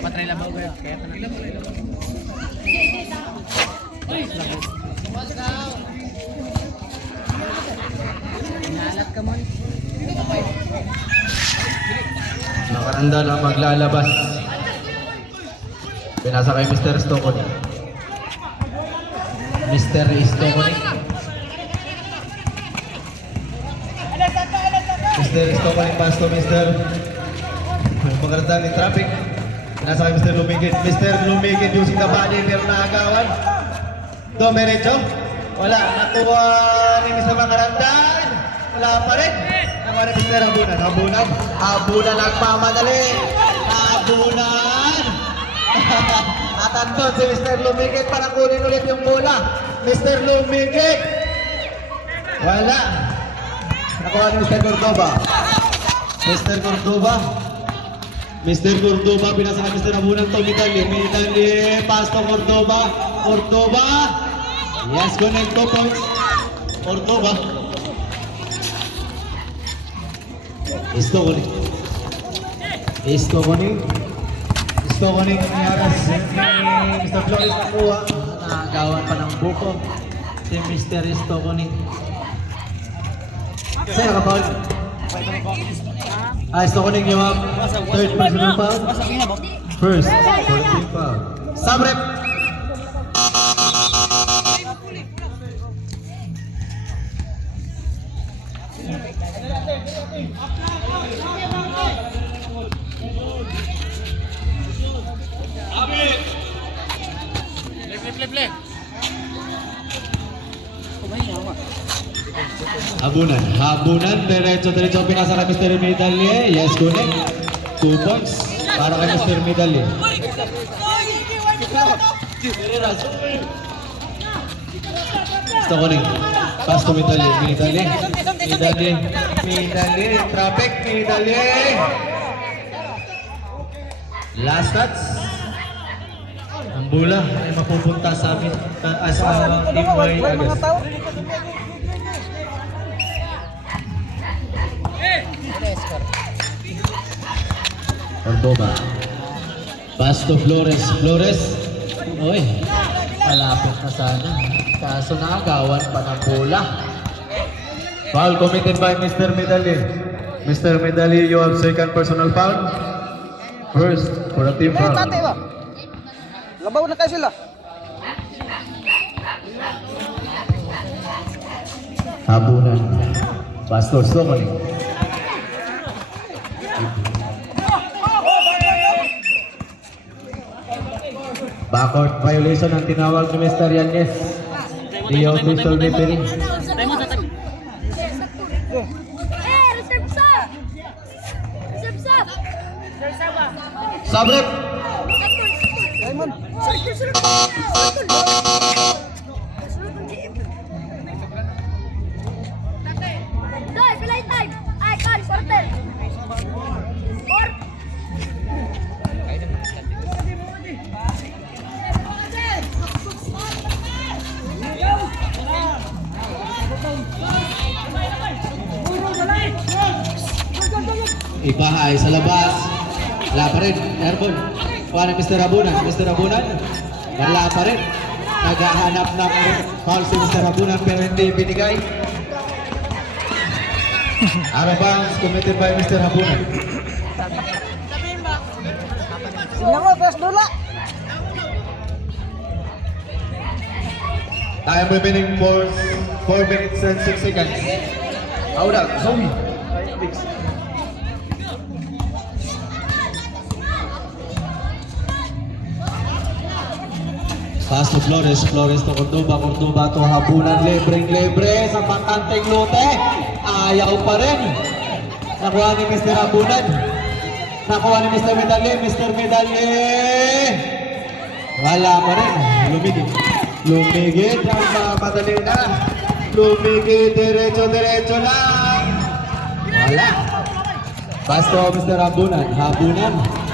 Patry lang ba kaya ka na. Nalat ka mo. Nakaranda na maglalabas. Pinasa kay Mr. Stoconi. Mr. Stoconi. Mr. Stoconi pass to Mr. Maganda ni traffic. Pinasa kay Mr. Lumigid. Mr. Lumigid using the body. Meron na agawan. Domerecho. Wala. Nakuha ni Mr. Magarandan. Wala pa rin. Nakuha ni Mr. Habunan. Habunan. Habunan nagmamadali. Habunan. At andun si Mr. Lumigid para kunin ulit yung bola. Mr. Lumigid. Wala. Nakuha ni Mr. Cordoba. Mr. Cordoba. Mr. Cordoba. Pinasa kay Mr. Habunan to. Midali. Midali. Pass to Cordoba. Cordoba. Yes, connect 2 points. Cordoba. Stoconi. Stoconi. Stoconi ni Aras. Mr. Flores nakuha. Nakagawan pa ng buko. Si Mr. Stoconi. Sa'yo ka, Paul? Stoconi yung third personal foul. First, 14 foul. Sabrep. Habunan. Habunan. Diretso pinasa kay Mr. Medalye. Yes, connect. 2 points para kay Mr. Medalye. Stoconi. Pass to Medalye. Medalye. Medalye. Medalye. Traffic. Medalye. Last touch. Ang bola ay mapupunta sa amin sa Team Y Agas. Cordoba. Pass to Flores. Flores. Oy, malapit na sana. Kaso nakagawan pa ng bola. Foul committed by Mr. Medalye. Mr. Medalye, you have second personal foul. First for a team foul. Labaw na kayo sila. Habunan. Pastor Stoconi. Backcourt violation ang tinawag ni Mr. Yanez. The official referee. Sabrep. Raymond. Guys, play time. Ay, guys, quarter. Ibahay sa labas. Wala pa rin. Airball. Kuha ni Mr. Habunan. Mr. Habunan. Wala pa rin. Naghahanap ng foul si Mr. Habunan pero hindi binigay. Arabang committed by Mr. Habunan. Tingnan mo, press dula. Time remaining for 4 minutes and 6 seconds. Auda, Zoe. Pass to Flores, Flores to Cordoba, Cordoba to Habunan, lebre sa pangkanteng lote. Ayaw pa rin. Nakuha ni Mr. Habunan. Nakuha ni Mr. Medalye, Mr. Medalye. Wala pa rin. Lumigid. Lumigid ang madali na. Lumigid, diretso lang. Wala. Pass to Mr. Habunan.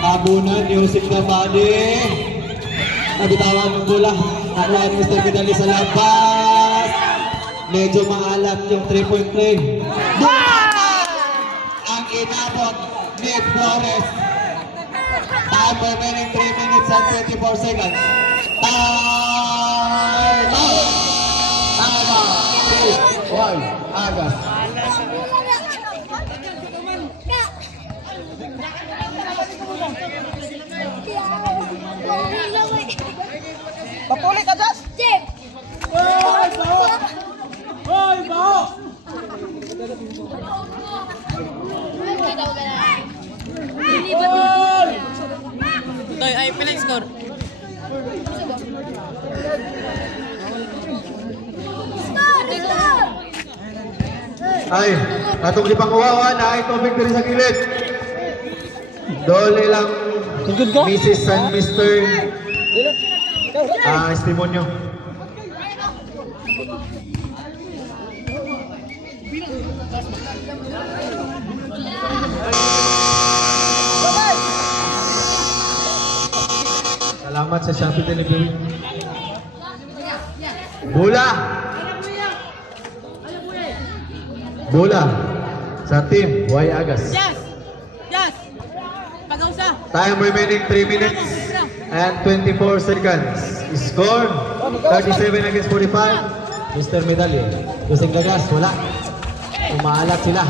Habunan using the body. Nabitawan ng bola. Nakuha ni Mr. Medalye sa labas. Medyo maalat yung 3-point play. Ang inabot Nick Flores. Time remaining 3 minutes and 24 seconds. Time out! Time out! One, Agas. Papuli ka, Jas! Chip! Toy, ay, pilang score. Ay, atong di pangkuhawan na ay tubig diri sa gilid. Dole lang Tugod ka? Mrs. and Mr. Estimonyo. Salamat sa Shopee Delivery. Bola! Bola sa team Y Agas. Jas! Jas! Pag-ausa! Time remaining 3 minutes and 24 seconds. Score 37 against 45. Mr. Medalyo. Kusing gagas, wala. Umaalat sila.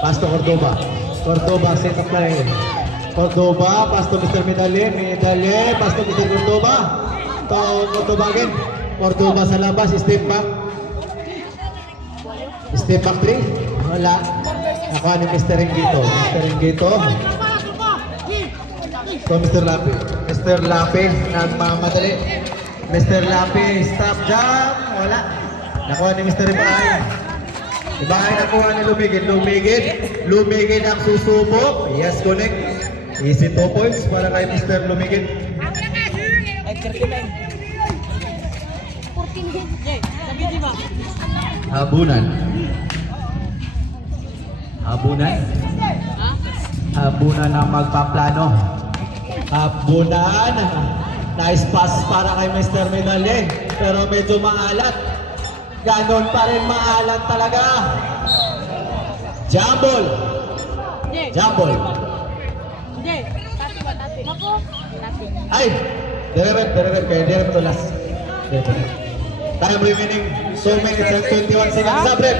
Pasto Cordoba. Cordoba, set of play. Cordoba, pasto Mr. Medalyo. Medalyo, pasto Mr. Cordoba. Cordoba again. Cordoba sa labas, step back. Step back 3. Wala. Nakuha ni Mr. Ringgito. Mr. Ringgito. So, Mr. Lapi. Mr. Lapi, nagmamadali. Mr. Lapi, stop jump. Wala. Nakuha ni Mr. Ibahay. Ibahay nakuha ni Lumigid. Lumigid ang susubok. Yes, connect. Easy 2 points para kay Mr. Lumigid. Ay, 39. 14 Jay, sabi di ba? Habunan. Habunan. Ha? Habunan ang magpaplano. Habunan. Nice pass para kay Mr. Medalye. Pero medyo maalat. Ganon pa rin maalat talaga. Jambol. Jay! Jambol. Jay! Tati ba, tati? Ako? Tati. Ay! Direct. Kaya direct to last. Time remaining 2 minutes and 21 seconds. Sabrep.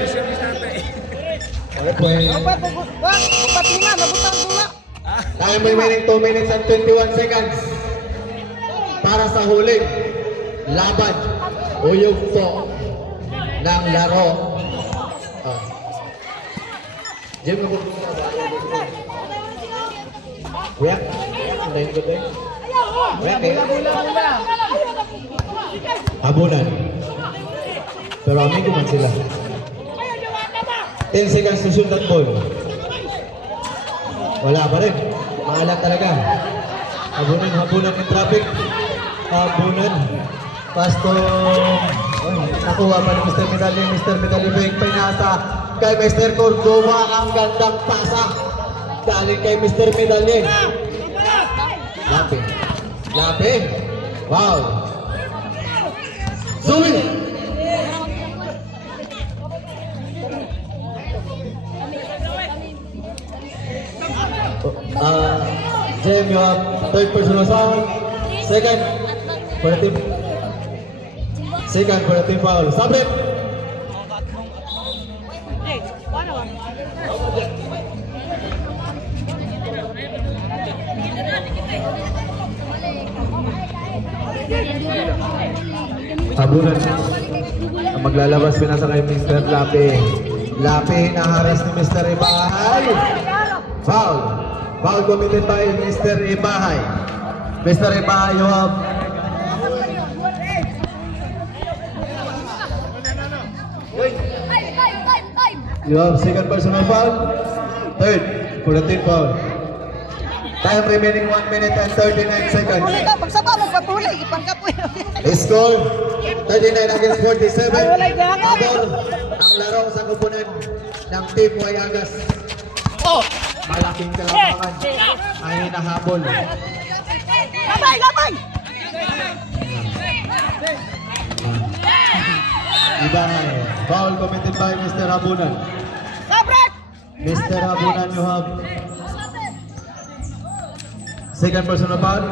Okay, pues. Upat lima, nabutang tula. Time remaining 2 minutes and 21 seconds. Para sa huling laban o yugto ng laro. Jim, nabutang na ba? Kuya? Andayin ko ba? Kuya, habunan. Pero amin kuman sila. 10 seconds to shoot that ball. Wala pa rin. Maalat talaga. Habunan ng traffic. Habunan. Pasto. Nakuha pa ni Mr. Medalyo. Mr. Medalyo Beng pinasa kay Mr. Cordoba. Ang gandang pasa. Galing kay Mr. Medalyo. Lapi. Wow. Zoom. Jem, you have third personal foul. Second for the team. Second for the team foul. Sabrip. Jay, paano ba? Habunan. Ang maglalabas pinasa kay Mr. Lapi. Lapi naharas ni Mr. Ibahay. Foul. Foul committed by Mr. Ibahay. Mr. Ibahay, you have second personal foul. Third for the team foul. Time remaining 1 minute and 39 seconds. Puli ka, pagsaba mo papuli, ipangkapoy. Score 39 against 47. Ay, walay gana. Habol ang laro sa kupunan ng Team Wayagas. Oh! Malaking kalamangan ay nahabol. Labay! Ibahay. Foul committed by Mr. Habunan. Sabrek! Mr. Abunan, you have second personal foul.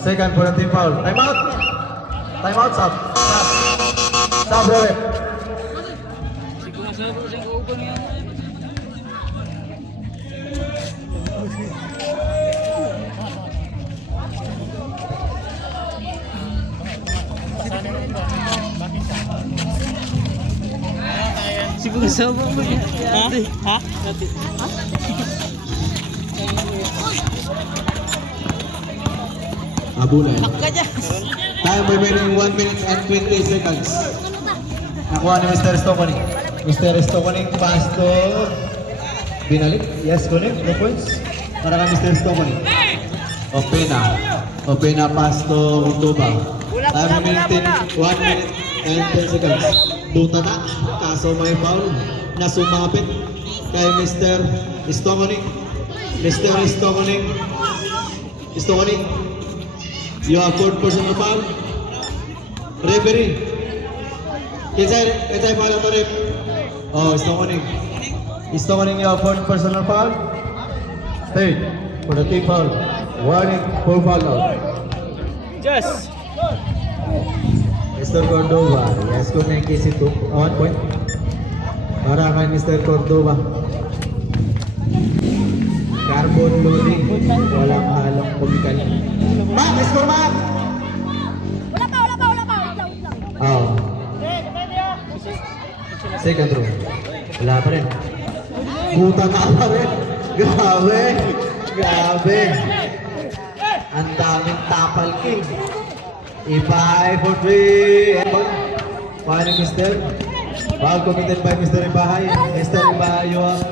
Second for the team foul. Time out. Time out, sub. Sub, ref. Siguro sa mo yan. Ha? Abunan. Ka dyan. Time remaining 1 minute and 20 seconds. Nakuha ni Mr. Stokoni. Mr. Stokoni, pass to Binalik. Yes, connect. No points. Para kay Mr. Stokoni. Opena. Opena pass to Utuba. Time remaining 1 minute and 10 seconds. Duta na. Kaso may foul na sumapit kay Mr. Stokoni. Mr. Stokoni. Stokoni. You have fourth personal foul. Referee. Kinsay foul mo ref. Oh, Stokoni. Stokoni, you have fourth personal foul. Third for the team foul. Warning for foul out. Just. Mr. Cordova. Yes, kung may case ito. 1 point. Para kay Mr. Cordova. Carbon loading. Walang halong chemical. Mark! Score, Mark! Wala pa. Wait lang. Oh. Second row. Wala pa rin. Buta ka pa rin. Grabe. Ang daming tapal king. Ibay for 3. Final Mr. Foul committed by Mr. Ibahay. Mr. Ibahay, you have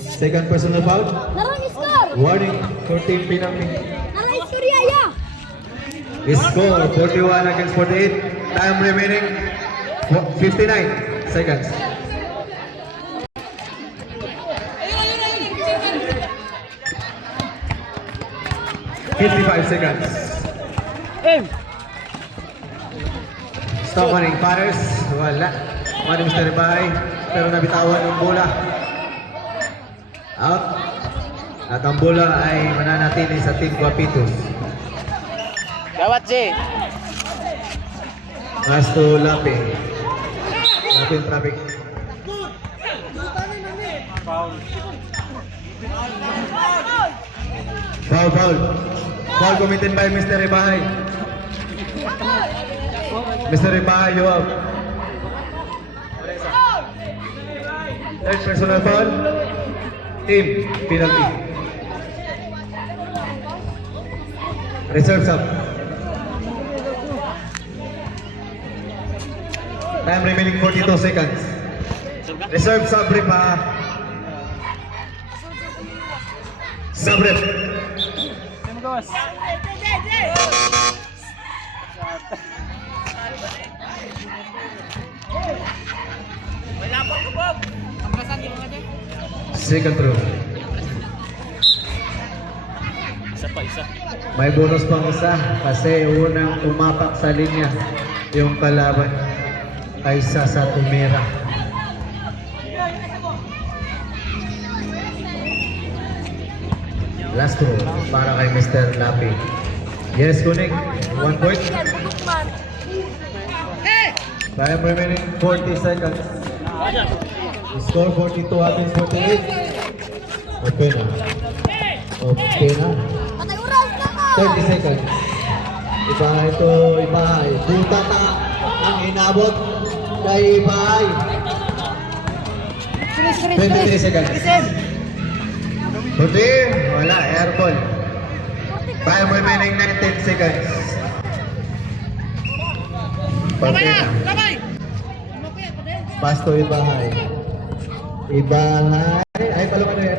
second personal foul. Narang score. Warning for team penalty. Narang score ya. Score 41 against 48. Time remaining 59 seconds. $55 Stop running Paris. Wala. Wala Mr. Ibahay. Pero nabitawan ng bola. Out. At ang bola ay mananatili sa Team Guapitos. Gawat si. Pass to Lapi. Lapi yung traffic. Foul. Foul committed by Mr. Ibahay. Mr. Ibahay, you have third personal foul. Team penalty. Reserve sub. Time remaining 42 seconds. Reserve sub rep ha. Sub rep. Second throw. Isa. May bonus pang isa kasi unang tumapak sa linya yung kalaban kaysa sa tumira. Last throw para kay Mr. Lapi. Yes, Kunik. 1 point. Time remaining 40 seconds. Score 42 against 48. Okay na. Patay oras na ka. 30 seconds. Ibahay. Buta na ang inabot kay Ibahay. 23 seconds. Puti, wala, airball. Time remaining 19 seconds. Kamay! Pass to Ibahay. Ay, palumadoy.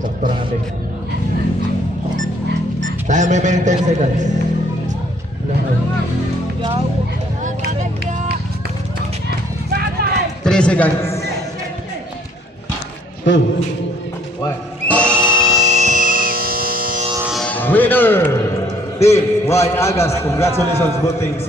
Sakto lang natin. Time remaining 10 seconds. 3 seconds. 2, 1. Winner! Team White Agas. Congratulations, both teams.